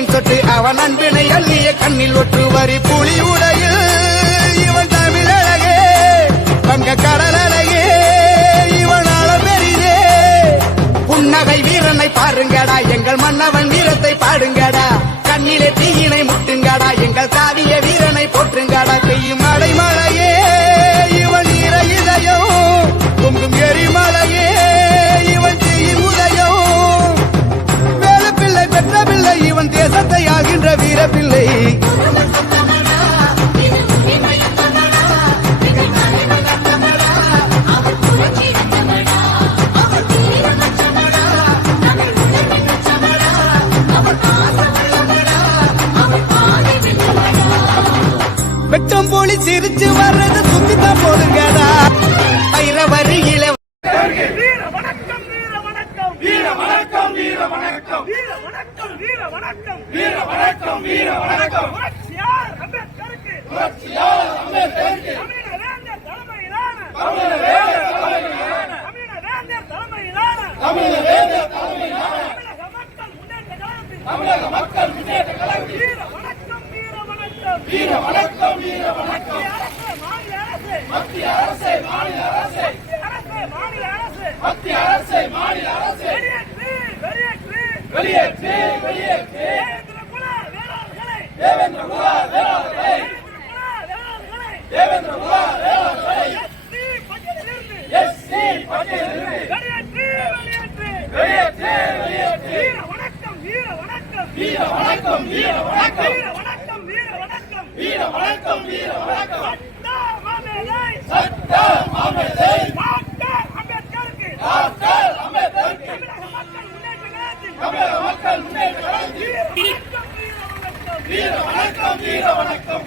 கண்ணின் தொட்டு அவன் அன்பினை அள்ளிய கண்ணில் ஒற்று வரி புலி உடையில் இவன் தமிழழகே பங்க கடலழகே இவன் பெரியே புன்னகை வீரனை பாருங்கடா எங்கள் மன்னவன் வீரத்தை பாடுங்கடா. கண்ணிலே தீயினை முட்டுங்கடா எங்கள் காவிய வெட்டம் போலி சிரிச்சு வர்றது சுத்தித்தான் போதுங்கடா. பயிர வரியில வீர வணக்கம் வீர வணக்கம் வீர வணக்கம் வீர வணக்கம் வீர வணக்கம் வீர வணக்கம் வீர வணக்கம் வீர வணக்கம் புரட்சியார் அம்பேத்கருக்கு புரட்சியார் அம்பேத்கருக்கு தலைமையிலான தலைமையிலான தலைமையிலான தலைமையிலான தமிழக மக்கள் முன்னேற்ற கழகத்தின் தமிழக மக்கள் முன்னேற்ற கழகத்தின் வீர வணக்கம் வீர வணக்கம் வீர வணக்கம் வீர வணக்கம். மத்திய அரசு மாநில அரசு. மத்திய அரசு மாநில அரசு. மத்திய அரசு வெளியேற்று வெளியேற்று. தேவேந்திர குல வேளாளர்களை. தேவேந்திர குல வேளாளர்களை எஸ்சி பட்டியலிருந்து வெளியேற்று வெளியேற்று. வீர வணக்கம் வீர வணக்கம். வீர வணக்கம் வீர வணக்கம். வணக்கம் வீர வணக்கம். சட்டம் அமைதி டாக்டர் அம்பேத்கருக்கு. டாக்டர் அம்பேத்கருக்கு. தமிழக மக்கள் முன்னேற்ற வணக்கம் வீர வணக்கம்.